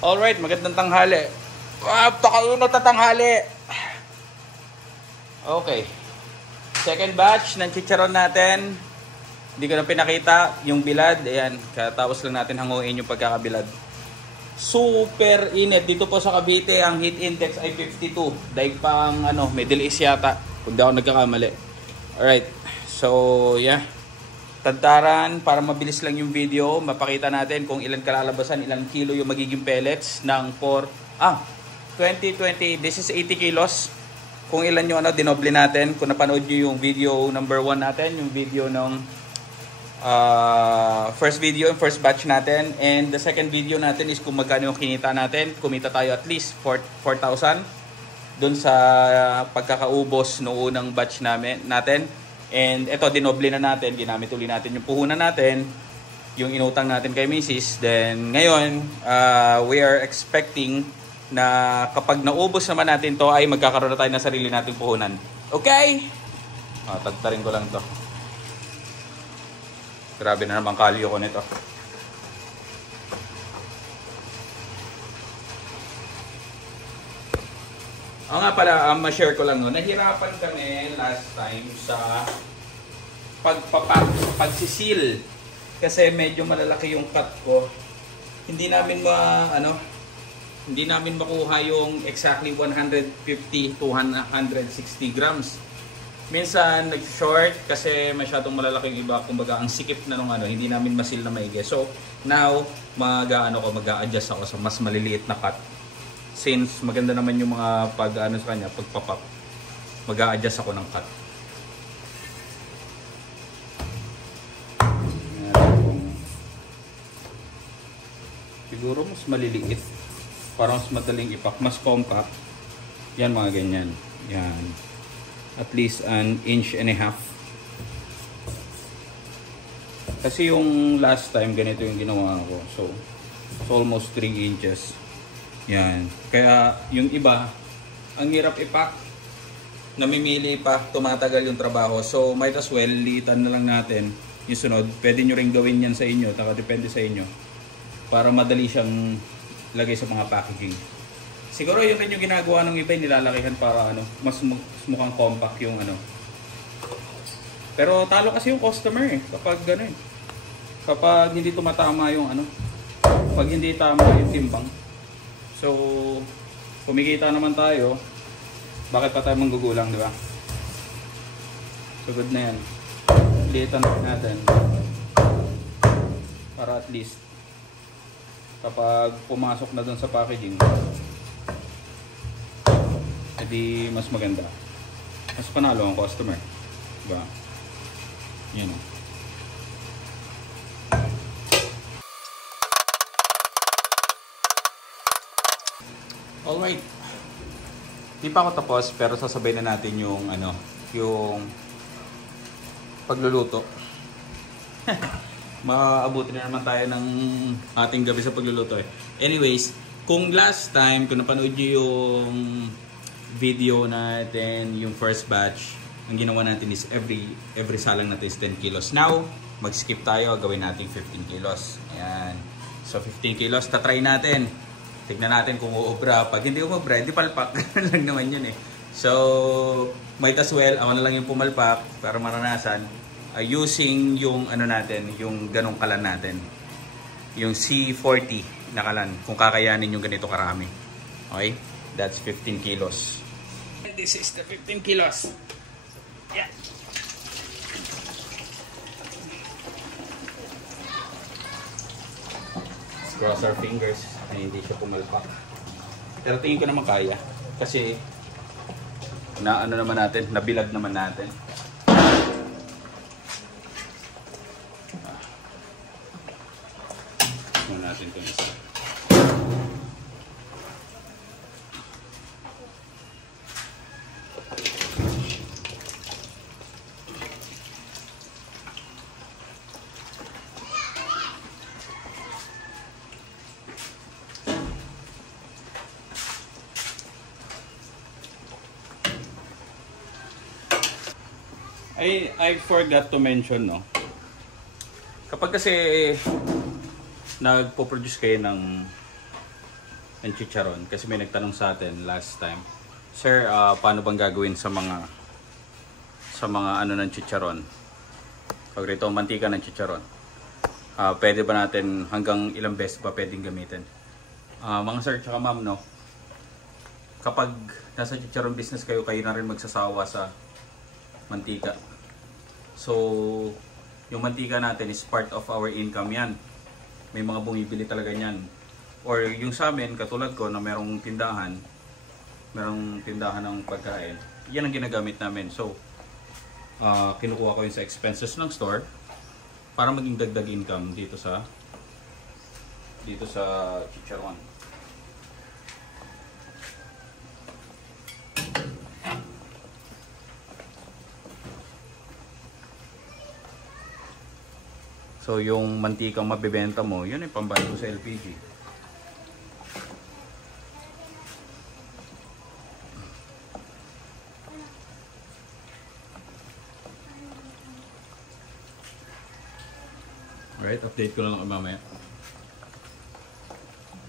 Alright, magandang tanghali. Takainit na tanghali. Okay. Second batch ng chicharon natin. Hindi ko na pinakita yung bilad. Ayan, katapos lang natin hanguin yung pagkakabilad. Super init. Dito po sa Cavite, ang heat index ay 52. Daig pang Middle East yata. Kung di ako nagkakamali. Alright. So, yeah. Tantaran, para mabilis lang yung video, mapakita natin kung ilan kalalabasan, ilang kilo yung magiging pellets ng 2020, this is 80 kilos. Kung ilan yung dinoble natin, kung napanood nyo yung video number 1 natin, yung video ng first video, yung first batch natin, and the second video natin is kung magkano yung kinita natin. Kumita tayo at least 4,000 dun sa pagkakaubos noong unang batch natin. And ito, dinoble na natin, ginamit uli natin yung puhunan natin, yung inutang natin kay Mrs. Then ngayon, we are expecting na kapag naubos naman natin to ay magkakaroon na tayo ng sarili nating puhunan. Okay? Tagtarin ko lang to. Grabe na naman kalyo ko nito. Nga pala, ma-share ko lang nahirapan kami last time sa pagsisil kasi medyo malalaki yung cut ko. Hindi namin makuha yung exactly 150 to 160 grams. Minsan nag-short kasi masyadong malalaki yung iba, kumbaga ang sikip na nung hindi namin masil na maigi. So now mag-a-adjust ako sa mas maliliit na cut. Since maganda naman yung mga sa kanya, pagpapap, mag-a-adjust ako ng cut. Siguro mas maliliit, parang mas madaling ipak, mas compact. Yan, mga ganyan. Yan. At least 1.5 inches. Kasi yung last time ganito yung ginawa ko. So it's almost 3 inches. Yan. Kaya yung iba, ang hirap ipak, namimili pa, tumatagal yung trabaho. So might as well, liitan na lang natin yung sunod. Pwede nyo rin gawin yan sa inyo, depende sa inyo, para madali siyang lagay sa mga packaging. Siguro yun rin yung ginagawa ng iba, nilalakihan para mas mukhang compact yung Pero talo kasi yung customer kapag gano'n. Kapag hindi tumatama yung pag hindi tama yung timbang. So, kumikita naman tayo, bakit pa tayo manggugulang, di ba? So, good na yan. Liitan natin. Para at least, kapag pumasok na dun sa packaging, edi mas maganda. Mas panalo ang customer. Diba? Yan o. Alright. Di pa ako tapos, pero sasabay na natin yung yung pagluluto. Maabuti na naman tayo ng ating gabi sa pagluluto Anyways, kung last time, kung napanood nyo yung video natin, yung first batch, ang ginawa natin is every salang natin is 10 kilos. Now, mag-skip tayo, gawin natin 15 kilos. Ayan. So, 15 kilos, tatry natin. Tignan natin kung uubra. Pag hindi uubra, hindi palpak. Lang naman yun So, might as well, ako na lang yung pumalpak para maranasan. Using yung natin, yung ganong kalan natin. Yung C40 na kalan. Kung kakayanin yung ganito karami. Okay? That's 15 kilos. And this is the 15 kilos. Yeah. Let's cross our fingers na hindi siya pumalpak. Pero tingin ko naman kaya. Kasi naman natin, nabilad naman natin. Natin ito isa. I forgot to mention, no? Kapag kasi nagpo-produce kayo ng ng chicharon. Kasi may nagtanong sa atin last time, Sir, paano bang gagawin sa mga ano ng chicharon? Pag rito, mantika ng chicharon. Pwede ba natin, hanggang ilang beses ba pwedeng gamitin? Mga sir tsaka ma'am, no? Kapag nasa chicharon business kayo, kayo na rin magsasawa sa mantika. So, yung mantika natin is part of our income yan. May mga bumibili talaga yan. Or yung sa amin, katulad ko na merong tindahan ng pagkain, yan ang ginagamit namin. So, kinukuha ko yun sa expenses ng store para maging dagdag income dito sa chicharon. So yung mantikang mabibenta mo, yun ay pambayad mo sa LPG. Right, update ko lang mamaya.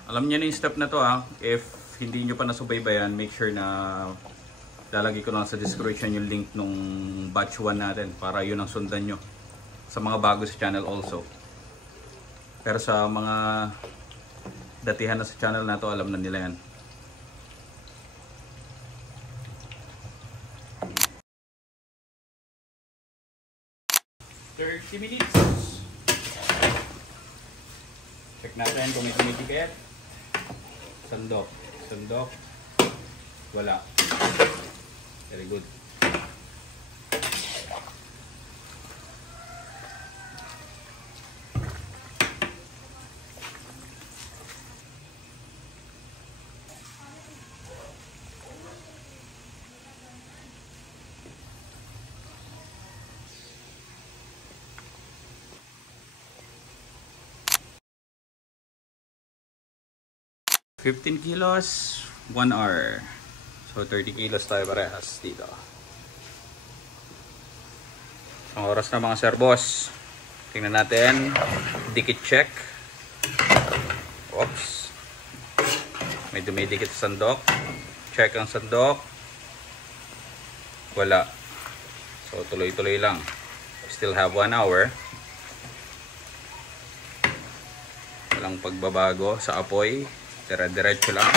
Alam niyo na yung step na to ha. If hindi nyo pa nasubaybayan, make sure na lalagay ko lang sa description yung link nung batch 1 natin para yun ang sundan nyo. Sa mga bago sa channel also. Pero sa mga datihan na sa channel na to, alam na nila yan. $30 minutes. Check natin kung may tumitikit. Sandok. Wala. Very good. $15 kilos, 1 hour. So 30 kilos tayo parehas dito. Ang oras na mga sir boss. Tingnan natin. Dikit check. Oops. May dumidikit sa sandok. Check ang sandok. Wala. So tuloy-tuloy lang. Still have 1 hour. Walang pagbabago sa apoy. Diretso lang.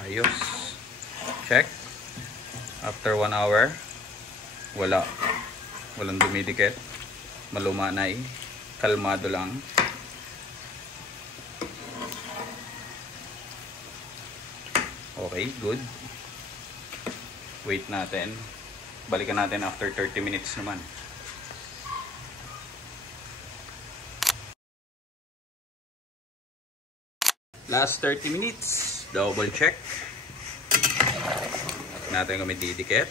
Ayos. Check. After 1 hour, walang dumidikit. Malumanay. Kalmado lang. Okay, good. Wait natin. Balikan natin after 30 minutes naman. Last 30 minutes. Double check. Natin kung may didikit.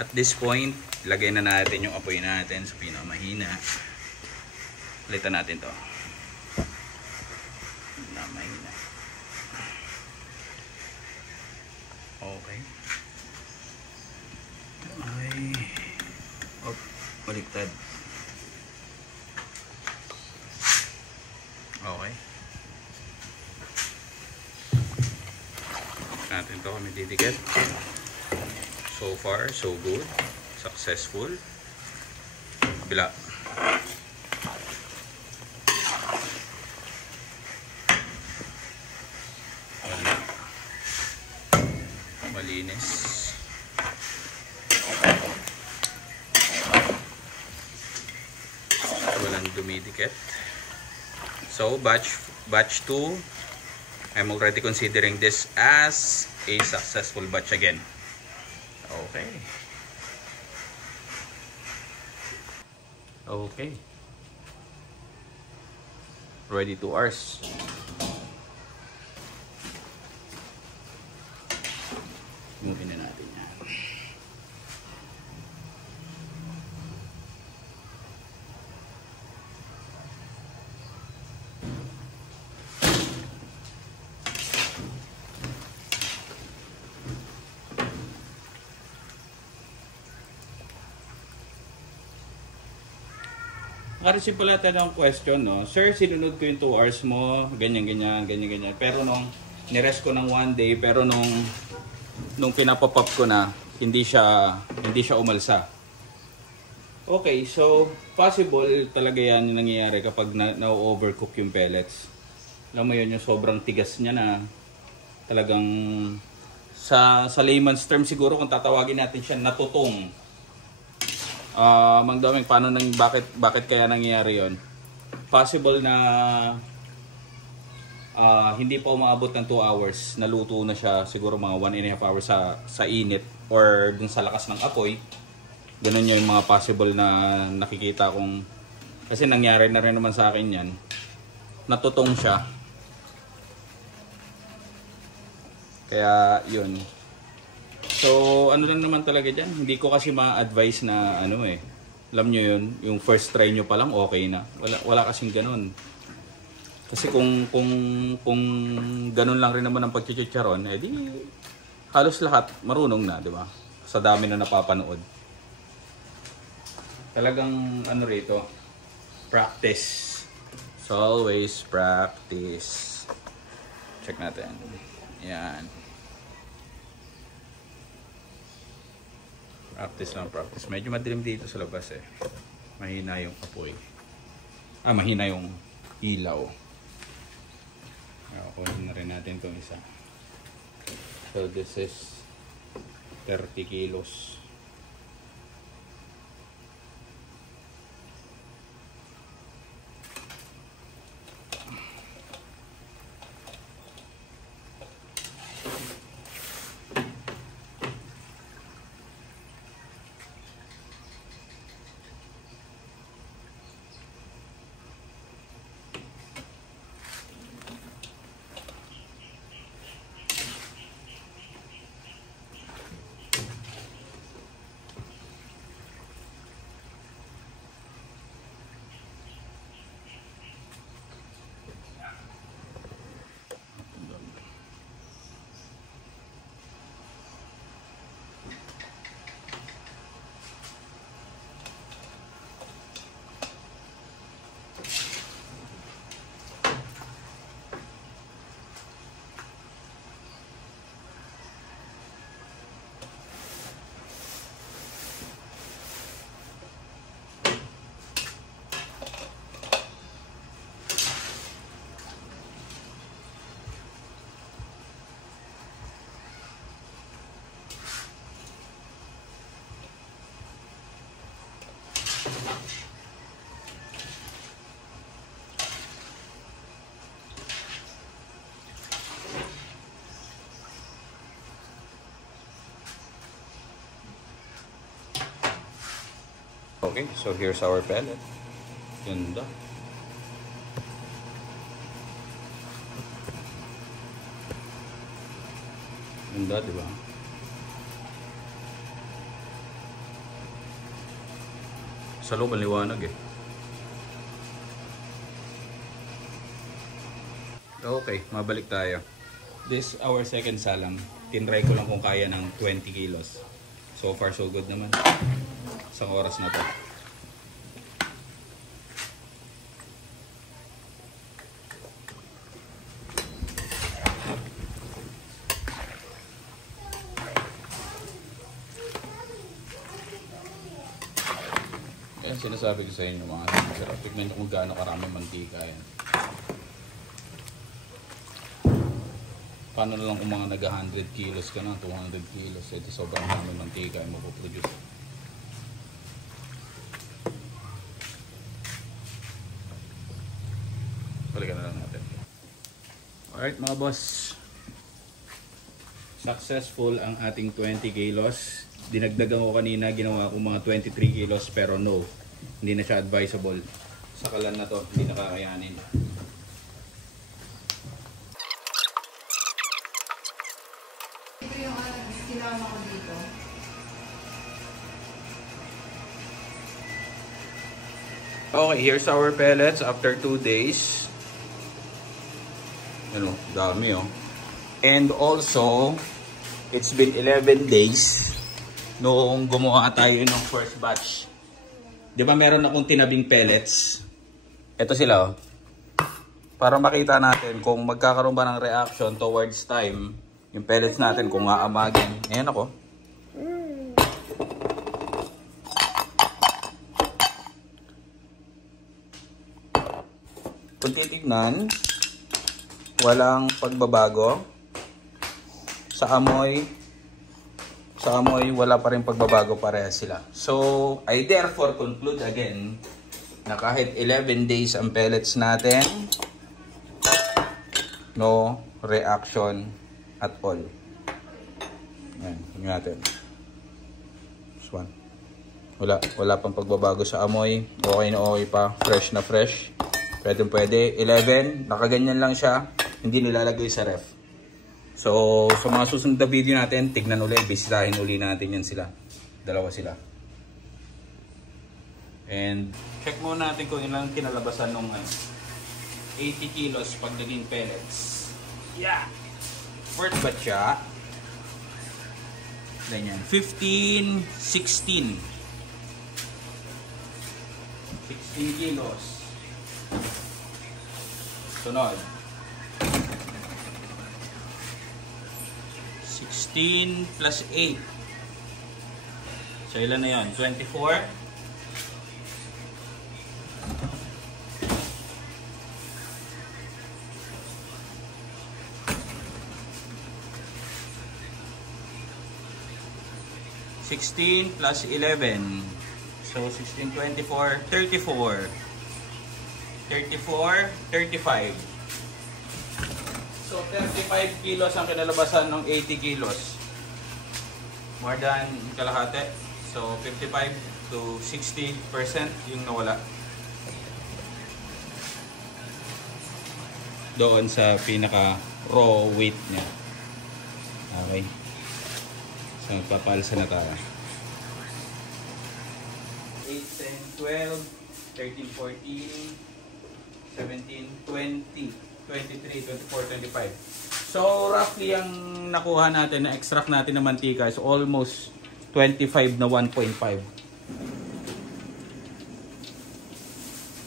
At this point, lagay na natin yung apoy natin sa pinakamahina. Ulitan natin to. Mahina. Okay. Ay. Oh, baliktad. Okay. Natin to kung may didikit. So far, so good. Successful. Bila. Malinis. Walang dumidikit. So batch 2, I'm already considering this as a successful batch again. Okay. Okay. Ready 2 hours. Moving na natin yan. receive pala tayo ng question, no? Sir, sinunod ko yung 2 hours mo, ganyan. Pero nung nirest ko ng 1 day, pero nung pinapapop ko na, hindi siya umalsa. Okay, so possible talaga yan yung nangyayari kapag na-overcook yung pellets. Alam mo yun, yung sobrang tigas niya na talagang sa layman's term siguro kung tatawagin natin siya natutong. Mang Doming, bakit kaya nangyayari yon? Possible na hindi pa umabot ng 2 hours, naluto na siya siguro mga 1.5 hours sa init or dun sa lakas ng apoy. Ganun yung mga possible na nakikita kong, kasi nangyari na rin naman sa akin yan, natutong siya. Kaya yun. So, ano lang naman talaga dyan. Hindi ko kasi ma-advise na alam nyo yun, yung first try nyo pa lang okay na. Wala kasing ganun. Kasi kung ganun lang rin naman ang pagchichicharon, di halos lahat marunong na, di ba? Sa dami na napapanood. Talagang rito, practice. So, always practice. Check natin. Yan. Practice. Medyo madilim dito sa labas eh. Mahina yung apoy. Mahina yung ilaw. Kunin na rin natin itong isa. So this is 30 kilos. Okay, so here's our pellet. Ganda. Ganda, di ba? Sa loob, ang liwanag eh. Okay, mabalik tayo. This our second salang. Tinry ko lang kung kaya ng 20 kilos. So far, so good naman. Isang oras na to. Ayan, sinasabi ko sa inyo mga sarap. Tignan nyo kung gaano karami mantika yan. Paano na lang kung mga nag-100 kilos ka na, 200 kilos, ito sobrang dami mantika yung mapoproduce. Balikan na lang natin. Alright mga boss, successful ang ating 20 kilos. Dinagdagan ko kanina, ginawa ko mga 23 kilos pero no, hindi na siya advisable. Sa kalan na to, hindi nakakayanin. Ito yung sinama ko dito. Okay, here's our pellets after 2 days. Ano, dami oh. And also, it's been 11 days noong gumawa tayo ng first batch. Di ba meron akong tinabing pellets? Ito sila, oh. Para makita natin kung magkakaroon ba ng reaction towards time, yung pellets natin kung aamagin. Ayan ako. Kung titignan, walang pagbabago. Sa amoy, wala pa rin pagbabago, parehas sila. So, I therefore conclude again na kahit 11 days ang pellets natin, no reaction at all. Ayan, tingnan natin. This one. Wala pang pagbabago sa amoy. Okay na okay pa. Fresh na fresh. Pwede. 11, nakaganyan lang siya. Hindi nilalagay sa ref. So, sa mga susunod na video natin, tignan ulit, bisitahin uli natin yan sila. Dalawa sila. And, check muna natin kung ilang kinalabasan nung 80 kilos pag naging pellets. Yeah! First batch siya. Ganyan. 15, 16. 16 kilos. Sunod. 16 plus 8. So, ilan na yun? 24. 16 plus 11. So, 16, 24, 34. 34, 35. So, 35 kilos ang kinalabasan ng 80 kilos. More than kalahati. So, 55 to 60% yung nawala. Doon sa pinaka raw weight niya. Okay. So, magpapalsa na tayo. 8, 10, 12, 13, 14, 17, 20, 23, 24, 25. So, roughly ang nakuha natin, na extract natin ng mantika is almost 25 na 1.5.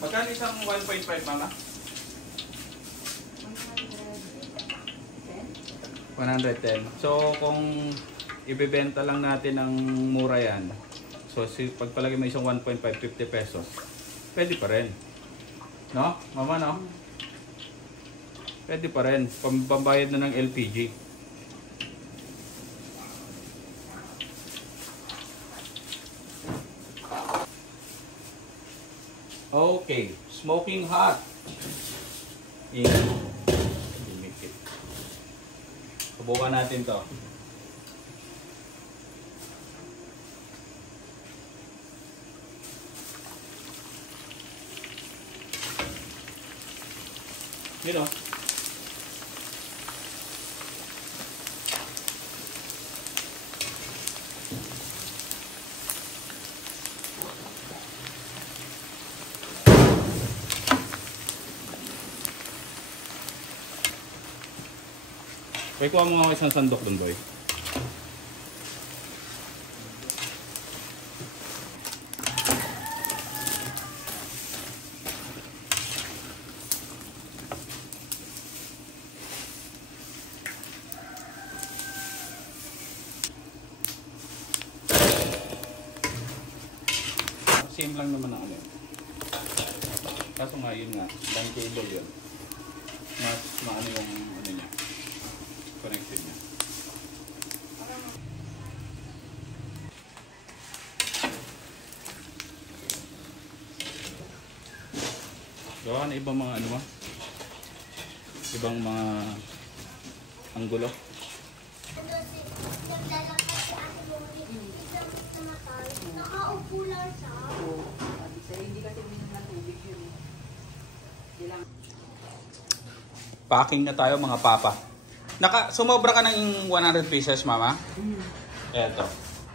Magkano isang 1.5, mama? 110. So, kung ibebenta lang natin ng mura yan, so pagpalagay mo isang 1.5, 50 pesos, pwede pa rin. No? Mama, no? Pwede pa rin. Pambayad na ng LPG. Okay. Smoking hot. Subukan natin to. You know. Kaya kuha mo nga isang sandok dun, boy. Same lang naman ang ano. Kaso nga yun nga, line cable yun. Mas maano yung ano niya, connection niya. Gawa na ibang mga ano ba? Ibang mga anggulo. Nakaupo lang siya. Hindi kasi minum ng tubig yun. Packing na tayo mga papa. Sumobra ka ng 100 pieces, mama?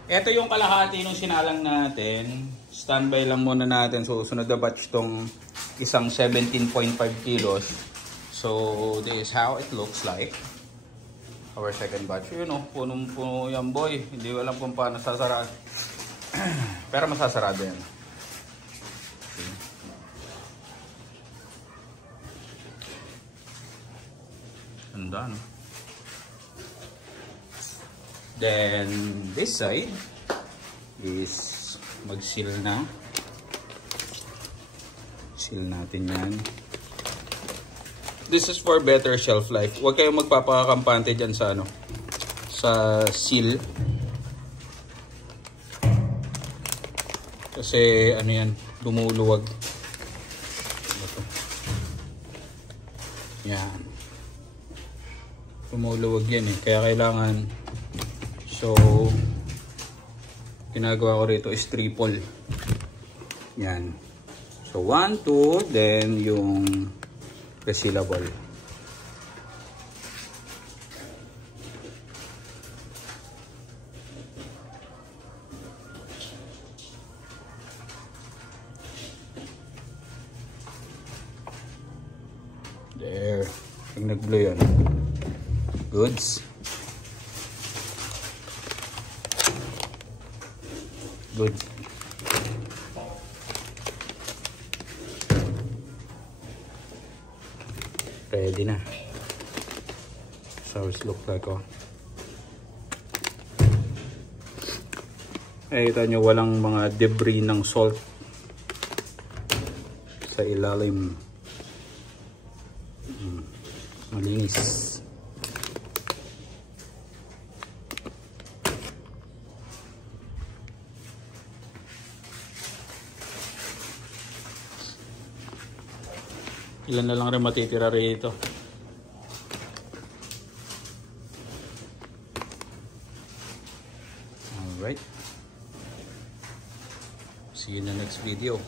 Ito yung kalahati nung sinalang natin. Standby lang muna natin. So, sunod na batch tong isang 17.5 kilos. So, this is how it looks like. Our second batch. Yun o, punong-puno yan, boy. Hindi ko alam kung paano sasarado. Pero masasarado yan. Ganda, no? Then, this side is mag-seal na. Seal natin yan. This is for better shelf life. Huwag kayong magpapakampante dyan sa ano, sa seal. Kasi ano yan, lumuluwag. Ito. Yan. Lumuluwag yan eh. Kaya kailangan, so, ginagawa ko rito is triple. Yan. So, 1, 2, then yung resealable. There. Pag nag-blue yun. Goods. Good. Ready na. So it look like, oh. Kita nyo walang mga debris ng salt sa ilalim. Malinis. Ilan na lang rin matitira rito. Alright. See you in the next video.